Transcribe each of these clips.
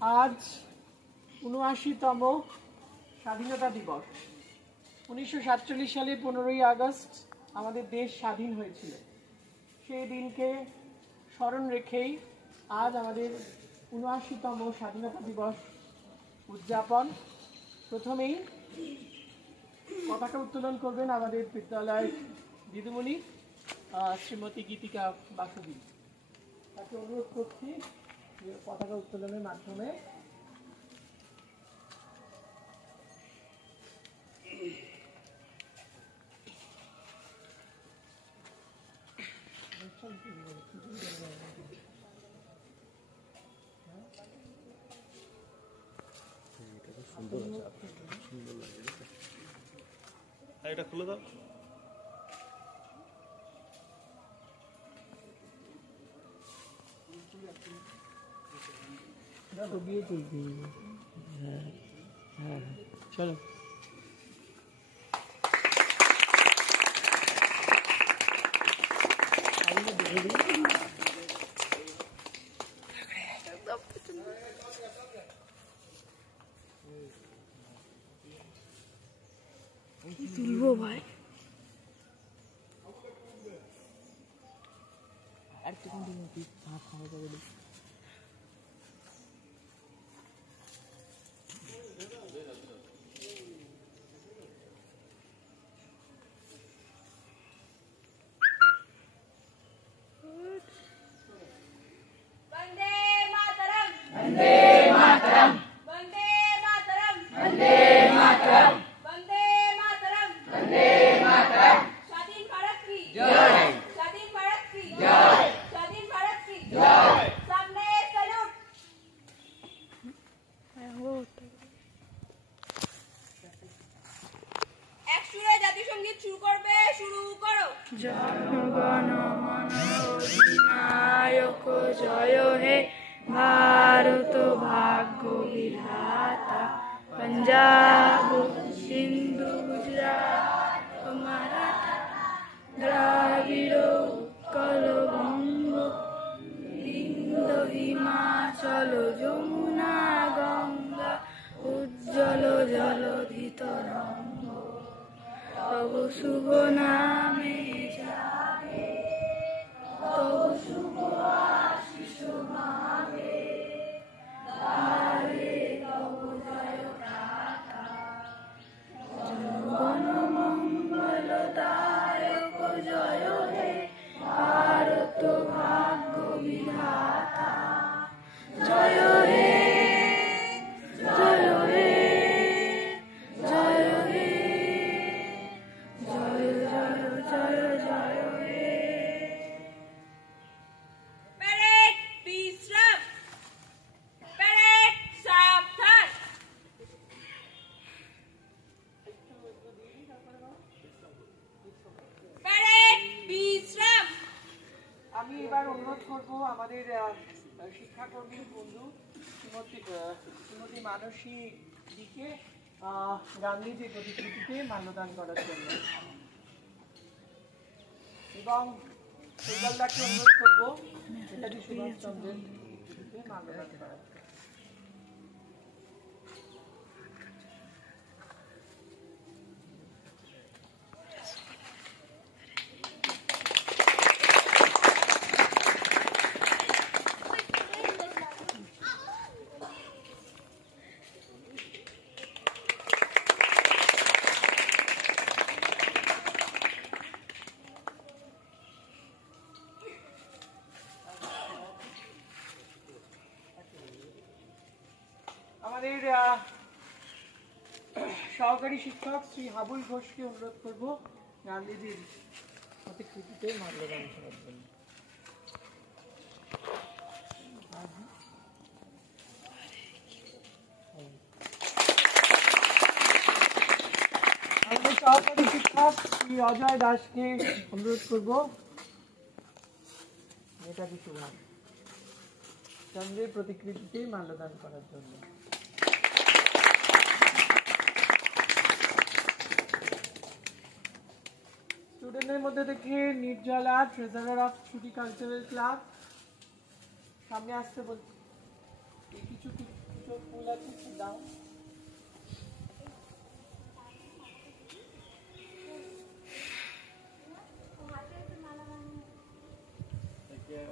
আজ ৭৯তম স্বাধীনতা দিবস। ১৯৪৭ সালে ১৫ই আগস্ট আমাদের দেশ স্বাধীন হয়েছিল। সেই দিনকে স্মরণ রেখেই আজ আমাদের ৭৯তম স্বাধীনতা দিবস উদযাপন। প্রথমেই পতাকা উত্তোলন করবেন আমাদের বিদ্যালয়ের দিদিমণি শ্রীমতী গীতিকা বাসুদেবী। তাকে অনুরোধ করছি পতাকা উত্তোলনের মাধ্যমে এটা খুলে দাও। চলো তুলবো ভাই আর কি খাওয়া যাবে। জাতিসংগীত শুরু করবে, শুরু করো। জনগণ মন অধিনায়ক জয় হে ভারত ভাগ্য বিধাতা, পঞ্জাব সিন্ধু গুজরাট মারাঠা দ্রাবিড় উৎকল বঙ্গ বিন্দ হিমাচল যমুনা গঙ্গা উজ্জ্বল জলধি তরঙ্গ, তব শুভ নামে যাবে, তব শুভ আশিস মাগে, তারে তব জয় গাথা। জনগণ মঙ্গল দায়ক জয় হে ভারত ভাগ্য বিধাতা, জয় হে জয় হে জয় হে জয় জয় জয় জয় হে। প্যারেড বিশ্রাম, প্যারেড সাবধান। প্যারেড বিশ্রাম। আমি এবার অনুরোধ করব আমাদের শিক্ষাকর্মী বন্ধু শ্রীমতী মানসী দিকে গান্ধীজির প্রতিকৃতিতে মাল্যদান করার জন্য, এবং সুলতানদাকে অনুরোধ করব নেতাজি সুভাষচন্দ্রের প্রতিকৃতিতে মাল্যদান করার জন্য। আমাদের সহকারী শিক্ষক শ্রী হাবুল ঘোষকে অনুরোধ করব গান্ধীজির প্রতিকৃতিতে মাল্যদান করার জন্য। আমাদের সহকারী শিক্ষক শ্রী অজয় দাসকে অনুরোধ করব নেতাজি সুভাষচন্দ্রের প্রতিকৃতিতে মাল্যদান করার জন্য। স্টুডেন্টদের মধ্যে থেকে নির্জলা ট্রেজারার অফ ছুটি কালচারাল ক্লাব সামনে আসতে বলছি। কিছু দুটো ফুল আছে, একটু দাও।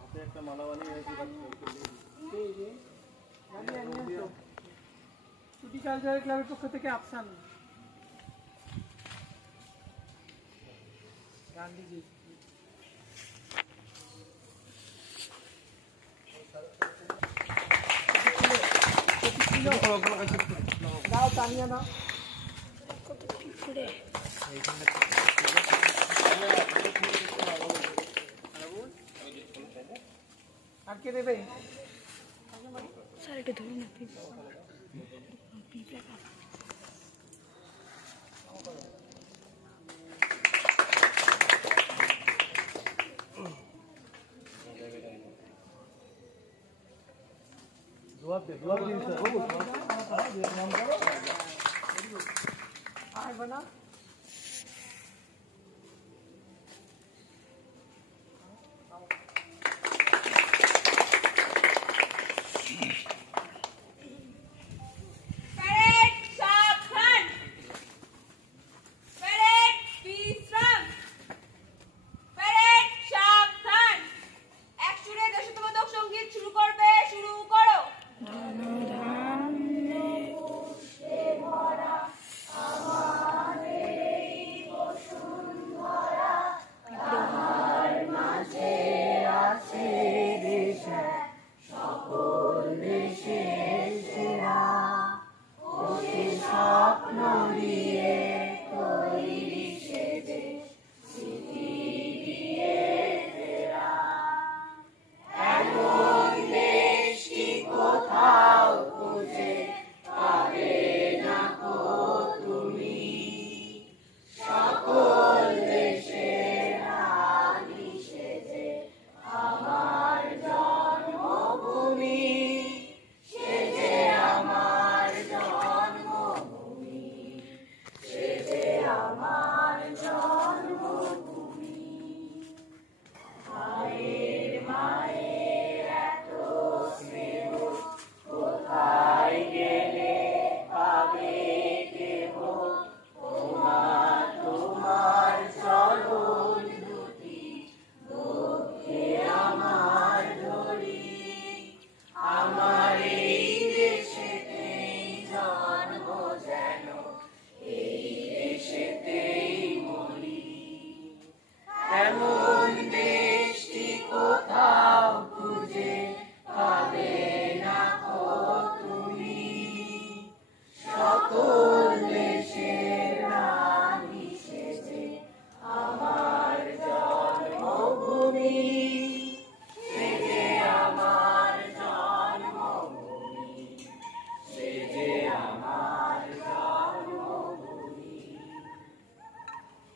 হাতে একটা মালা বানিয়ে এই যে, বানিয়ে আনিয়ে তো। ছুটি কালচারাল ক্লাবের পক্ষ থেকে আফসান গান্ধীজি। দাও তানিয়া দাও। আর কে দেবে? স্যার এটা ধরুন আপনি। আসবে না? প্যারেড সাবধান। প্যারেড বিশ্রাম। প্যারেড সাবধান। এক সুরে দেশাত্মবোধক সঙ্গীত শুরু করবে, শুরু করো।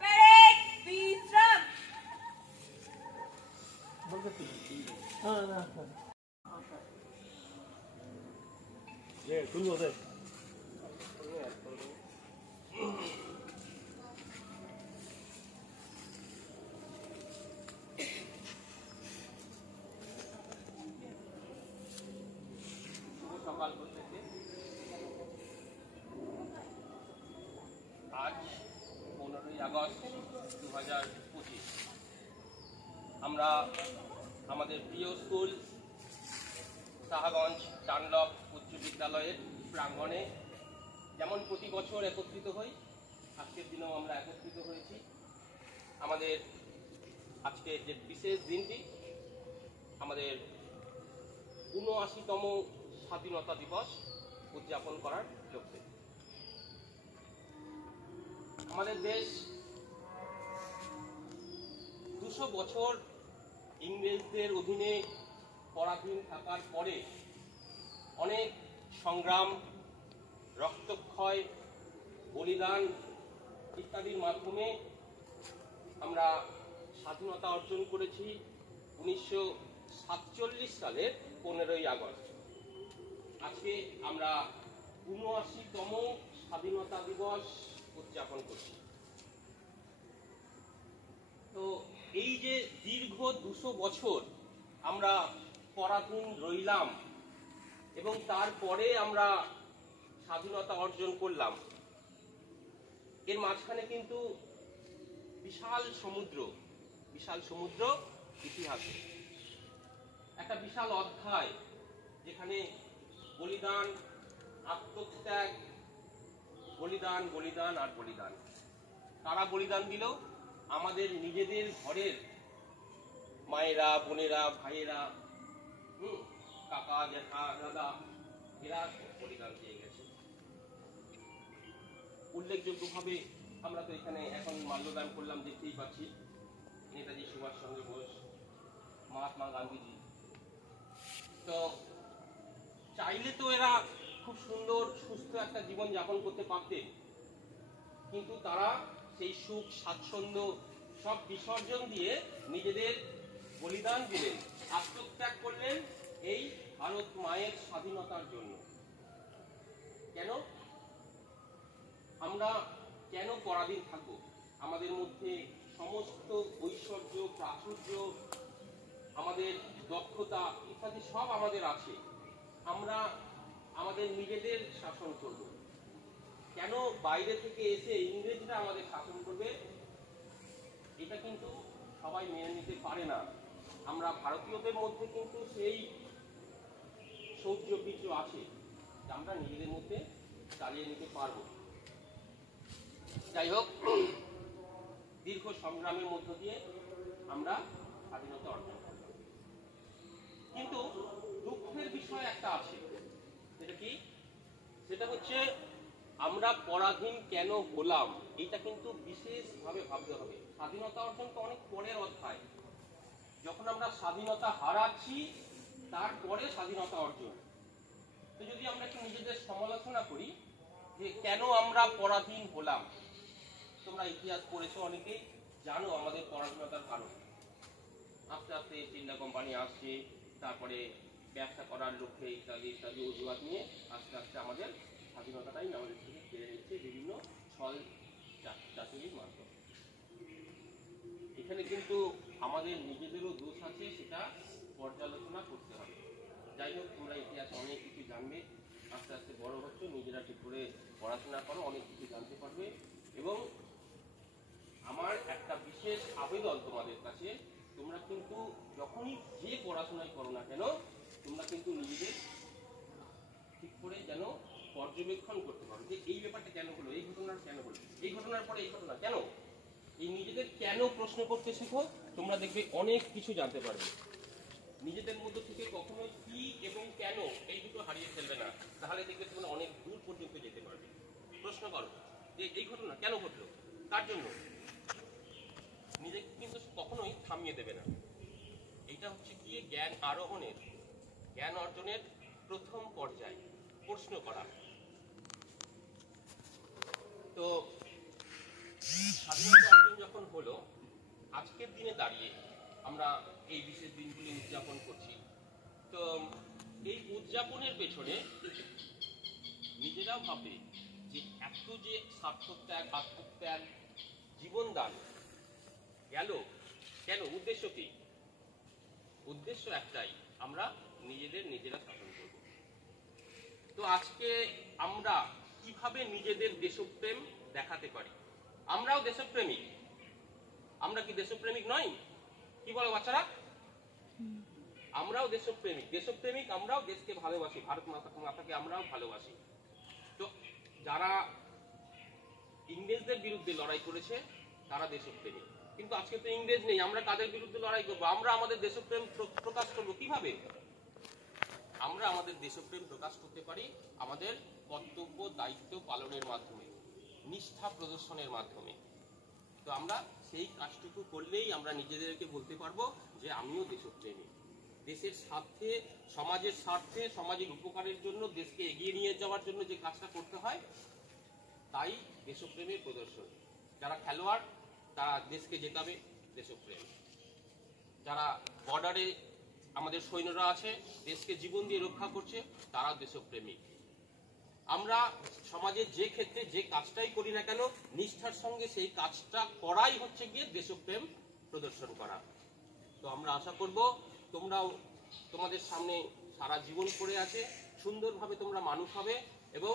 প্যারেড বিশ্রাম। হ্যাঁ না তুলবো দে সকাল প্রত্যেকে আজ 15ই আগস্ট 2025 আমরা আমাদের প্রিয় স্কুল সাহাগঞ্জ ডানলপ উচ্চ বিদ্যালয়ের প্রাঙ্গণে যেমন প্রতি বছর একত্রিত হই, আজকের দিনেও আমরা একত্রিত হয়েছি। আমাদের আজকের যে বিশেষ দিনটি আমাদের ৭৯তম স্বাধীনতা দিবস উদযাপন করার লক্ষ্যে। আমাদের দেশ ২০০ বছর ইংরেজদের অধীনে পরাধীন থাকার পরে অনেক সংগ্রাম, রক্তক্ষয়, বলিদান ইত্যাদির মাধ্যমে আমরা স্বাধীনতা অর্জন করেছি 1947 সালের 15ই আগস্ট। আজকে আমরা ৭৯তম স্বাধীনতা দিবস উদযাপন করছি। তো এই যে দীর্ঘ ২০০ বছর আমরা পরাধীন রইলাম এবং তারপরে আমরা স্বাধীনতা অর্জন করলাম, এর মাঝখানে কিন্তু বিশাল সমুদ্র ইতিহাসে একটা বিশাল অধ্যায়, যেখানে বলিদান, আত্মত্যাগ, বলিদান বলিদান আর বলিদান। কারা বলিদান দিল? আমাদের নিজেদের ঘরের মায়েরা, বোনেরা, ভাইয়েরা, কাকা, জ্যাঠা, দাদা, এরা বলিদান দিয়ে গেছে। উল্লেখযোগ্যভাবে আমরা তো এখানে এখন মাল্যদান করলাম, দেখতেই পাচ্ছি নেতাজি সুভাষচন্দ্র বোস, মহাত্মা গান্ধীজি। তো চাইলে তো এরা খুব সুন্দর সুস্থ একটা জীবন যাপন করতে পারতেন, কিন্তু তারা সেই সুখ স্বাচ্ছন্দ্য সব বিসর্জন দিয়ে নিজেদের বলিদান দিলেন, আত্মত্যাগ করলেন এই ভারত মায়ের স্বাধীনতার জন্য। কেন আমরা কেন পরাধীন থাকবো? আমাদের মধ্যে সমস্ত ঐশ্বর্য, প্রাচুর্য, আমাদের দক্ষতা ইত্যাদি সব আমাদের আছে। আমরা আমাদের নিজেদের শাসন করব। কেন বাইরে থেকে এসে ইংরেজরা আমাদের শাসন করবে? এটা কিন্তু সবাই মেনে নিতে পারে না। আমরা ভারতীয়দের মধ্যে কিন্তু সেই শৌর্য বীর্য আছে, যা আমরা নিজেদের মধ্যে চালিয়ে নিতে পারবো। যাই হোক, দীর্ঘ সংগ্রামের মধ্য দিয়ে আমরা স্বাধীনতা অর্জন করলাম, কিন্তু দুঃখের বিষয় একটা আছে। সেটা কি? সেটা হচ্ছে আমরা পরাধীন কেন হলাম, এটা কিন্তু বিশেষভাবে ভাবতে হবে। স্বাধীনতা অর্জন তো অনেক পরের অধ্যায়। যখন আমরা স্বাধীনতা হারাচ্ছি, তারপরে স্বাধীনতা অর্জন। তো যদি আমরা একটু নিজেদের সমালোচনা করি যে কেন আমরা পরাধীন হলাম। তোমরা ইতিহাস পড়েছো, অনেকেই জানো আমাদের পরাধীনতার কারণ। আস্তে আস্তে চিল্লা কোম্পানি আসছে, তারপরে ব্যবসা করার লক্ষ্যে ইত্যাদি ইত্যাদি অজুহাত নিয়ে আস্তে আস্তে আমাদের স্বাধীনতাটাই আমাদের থেকে কেড়ে নিচ্ছে বিভিন্ন ছল চাতুরির মাধ্যমে। এখানে কিন্তু আমাদের নিজেদেরও দোষ আছে, সেটা পর্যালোচনা করতে হবে। যাই হোক, তোমরা ইতিহাসে অনেক কিছু জানবে, আস্তে আস্তে বড় হচ্ছে, নিজেরা ঠিক করে পড়াশোনা করো, অনেক কিছু জানতে পারবে। এবং আমার একটা বিশেষ আবেদন তোমাদের কাছে, তোমরা কিন্তু যখনই যে পড়াশোনাই করো না কেন, তোমরা কিন্তু নিজেদের ঠিক করে যেন পর্যবেক্ষণ করতে পারো যে এই ব্যাপারটা কেন হলো, এই ঘটনাটা কেন হলো, এই ঘটনার পরে এই ঘটনা কেন। এই নিজেদের কেন প্রশ্ন করতে শেখো, তোমরা দেখবে অনেক কিছু জানতে পারবে। নিজেদের মধ্যে থেকে কখনোই কি এবং কেন এই দুটো হারিয়ে ফেলবে না, তাহলে দেখবে তোমরা অনেক দূর পর্যন্ত যেতে পারবে। প্রশ্ন করো যে এই ঘটনা কেন ঘটলো, তার জন্য। নিজেকে কিন্তু কখনোই থামিয়ে দেবে না। এইটা হচ্ছে গিয়ে জ্ঞান আরোহণের, জ্ঞান অর্জনের প্রথম পর্যায়, প্রশ্ন করা। তো স্বাধীনতা অর্জন যখন হলো, আজকের দিনে দাঁড়িয়ে আমরা এই বিশেষ দিনগুলি উদযাপন করছি। তো এই উদযাপনের পেছনে নিজেরাও ভাবে যে এত যে স্বার্থত্যাগ, আত্মত্যাগ, জীবনদান গেল কেন, উদ্দেশ্য কি? উদ্দেশ্য একটাই, আমরা নিজেরা শাসন করব। তো আজকে আমরা কিভাবে নিজেদের দেশপ্রেম দেখাতে পারি? আমরাও দেশপ্রেমিক, আমরা কি দেশপ্রেমিক নই? কি বলো বাচ্চারা? আমরাও দেশপ্রেমিক, আমরাও দেশকে ভালোবাসি, ভারত মাতাকে আমরাও ভালোবাসি। তো যারা ইংরেজদের বিরুদ্ধে লড়াই করেছে তারা দেশপ্রেমিক, কিন্তু আজকে তো ইংরেজ নেই, আমরা কাদের বিরুদ্ধে লড়াই করবো? আমরা আমাদের দেশপ্রেম প্রকাশ করবো কিভাবে? আমরা আমাদের দেশপ্রেম প্রকাশ করতে পারি আমাদের কর্তব্য দায়িত্ব পালনের মাধ্যমে, নিষ্ঠা প্রদর্শনের মাধ্যমে। তো আমরা সেই কাজটুকু করলেই আমরা নিজেদেরকে বলতে পারবো যে আমিও দেশপ্রেমী। দেশের স্বার্থে, সমাজের স্বার্থে, সমাজের উপকারের জন্য, দেশকে এগিয়ে নিয়ে যাওয়ার জন্য যে কাজটা করতে হয়, তাই দেশপ্রেমের প্রদর্শন। যারা খেলোয়াড় তারা দেশকে জেতাবে, দেশপ্রেম। যারা বর্ডারে আমাদের সৈন্যরা আছে, দেশকে জীবন দিয়ে রক্ষা করছে, তারা দেশপ্রেমিক। আমরা সমাজের যে ক্ষেত্রে যে কাজটাই করি না কেন, নিষ্ঠার সঙ্গে সেই কাজটা করাই হচ্ছে গিয়ে দেশপ্রেম প্রদর্শন করা। তো আমরা আশা করব তোমরাও, তোমাদের সামনে সারা জীবন পড়ে আছে, সুন্দরভাবে তোমরা মানুষ হবে এবং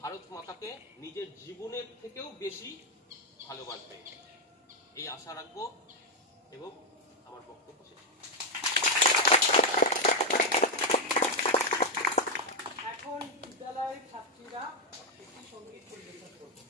ভারত মাতাকে নিজের জীবনের থেকেও বেশি ভালোবাসবে, এই আশা রাখবো এবং আমার বক্তব্য শেষ। এখন বিদ্যালয়ের ছাত্রীরা একটি সঙ্গীত পরিবেশন করবে।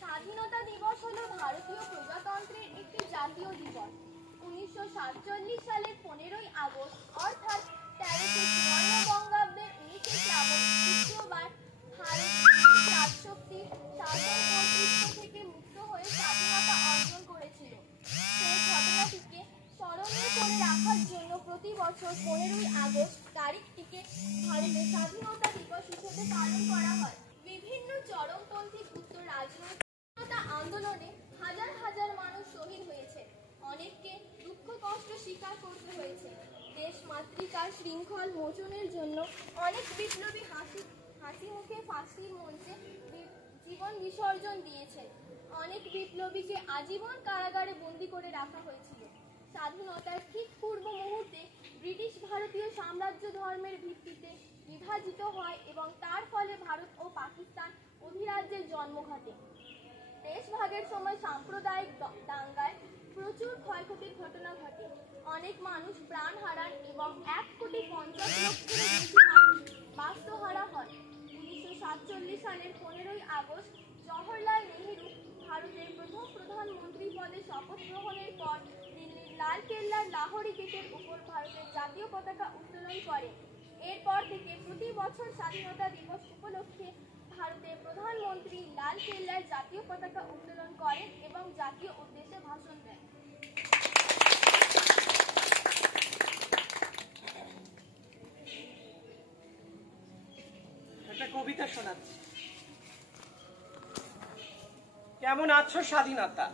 স্বাধীনতা দিবস হলো ভারতীয় প্রজাতন্ত্রের একটি জাতীয় দিবস। 1947 সালের 15ই আগস্ট অর্থাৎ 1354 বঙ্গাব্দের 19শে শ্রাবণ তৃতীয়বার ভারত রাজশক্তির শাসন কর্তৃত্ব থেকে মুক্ত হয়ে স্বাধীনতা অর্জন করেছিল। সেই ঘটনাটিকে স্মরণীয় করে রাখার জন্য প্রতি বছর 15ই আগস্ট তারিখটিকে ভারতের স্বাধীনতা দিবস হিসেবে পালন করা হয়। বিভিন্ন চরমপন্থী গুপ্ত রাজনৈতিক আন্দোলনে হাজার হাজার মানুষ শহীদ হয়েছে, অনেককে দুঃখ কষ্ট স্বীকার করতে হয়েছে। দেশ মাতৃকার শৃঙ্খল মোচনের জন্য অনেক বিপ্লবী হাসি মুখে ফাঁসির মঞ্চে জীবন বিসর্জন দিয়েছে। অনেক বিপ্লবীকে আজীবন কারাগারে বন্দী করে রাখা হয়েছিল। স্বাধীনতার ঠিক পূর্ব মুহূর্তে ব্রিটিশ ভারতীয় সাম্রাজ্য ধর্মের ভিত্তিতে বিভাজিত হয় এবং তার ফলে ভারত ও পাকিস্তান অধিরাজ্যের জন্ম ঘটে। দেশভাগের সময় সাম্প্রদায়িক দাঙ্গায় প্রচুর ক্ষয়ক্ষতির ঘটনা ঘটে, অনেক মানুষ প্রাণ হারান এবং 1,50,00,000 বেশি মানুষ বাস্তুহারা হয়। 1947 সালের 15ই আগস্ট জওহরলাল নেহেরু ভারতের প্রথম প্রধানমন্ত্রী পদে শপথ গ্রহণের পর দিল্লির লাল কেল্লার লাহোরি গেটের উপর ভারতের জাতীয় পতাকা উত্তোলন করেন। এরপর থেকে প্রতি বছর স্বাধীনতা দিবস উপলক্ষে ভারতের প্রধানমন্ত্রী লাল কেল্লার জাতীয় পতাকা উত্তোলন করেন এবং জাতীয় উদ্দেশ্যে ভাষণ দেন। একটা কবিতা শোনাচ্ছি। কেমন আছো স্বাধীনতা?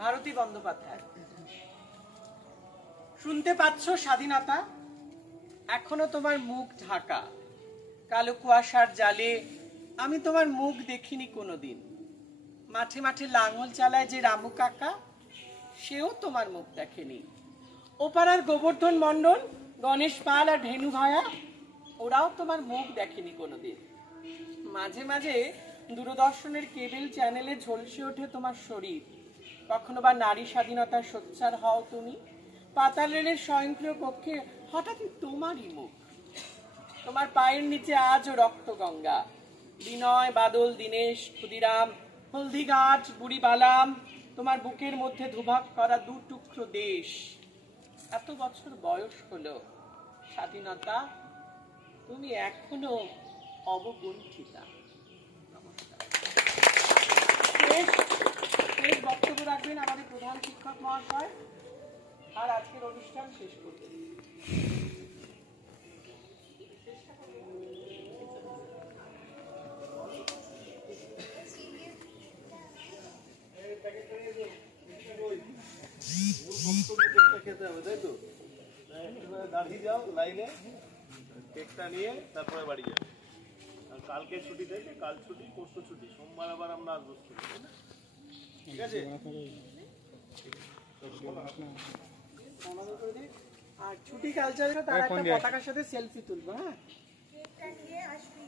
ভারতী বন্দ্যোপাধ্যায়। শুনতে পাচ্ছ স্বাধীনতা? এখনো তোমার মুখ ঢাকা, কালো কুয়াশার জালে আমি তোমার মুখ দেখিনি কোনোদিন। মাঠে মাঠে লাঙল চালায় যে রামু কাকা, সেও তোমার মুখ দেখেনি। ওপাড়ার গোবর্ধন মণ্ডল, গণেশ পাল আর ধেনু ভায়া, ওরাও তোমার মুখ দেখেনি কোনোদিন। মাঝে মাঝে দূরদর্শনের কেবল চ্যানেলে ঝলসে ওঠে তোমার শরীর। কখনো বা নারী স্বাধীনতার সোচ্চার হও তুমি। পাতাল রেলের স্বয়ংক্রিয় কক্ষে হঠাৎই তোমারই মুখ। তোমার পায়ের নিচে আজও রক্ত গঙ্গা। বিনয়, বাদল, দীনেশ, ক্ষুদিরাম, হলদিঘাট, বুড়িবালাম, তোমার বুকের মধ্যে ধুভাগ করা দু টুকরো দেশ। এত বছর বয়স হলো স্বাধীনতা, তুমি এখনো অবগুণ্ঠিতা। শেষ বক্তব্য রাখবেন আমাদের প্রধান শিক্ষক মহাশয়, আর আজকের অনুষ্ঠান শেষ করবেন। খেতে হবে, তাই তো? দাঁড়িয়ে যাও লাইনে, কেকটা নিয়ে তারপরে বাড়ি যাবে। আর কালকে ছুটি থেকে, কাল ছুটি, পরশু ছুটি, সোমবার আবার আমরা আসবো স্কুলে, তাই না? ঠিক আছে। আর ছুটি কালচারে তার একটা পতাকার সাথে সেলফি তুলবো। হ্যাঁ, কেকটা নিয়ে আসবি।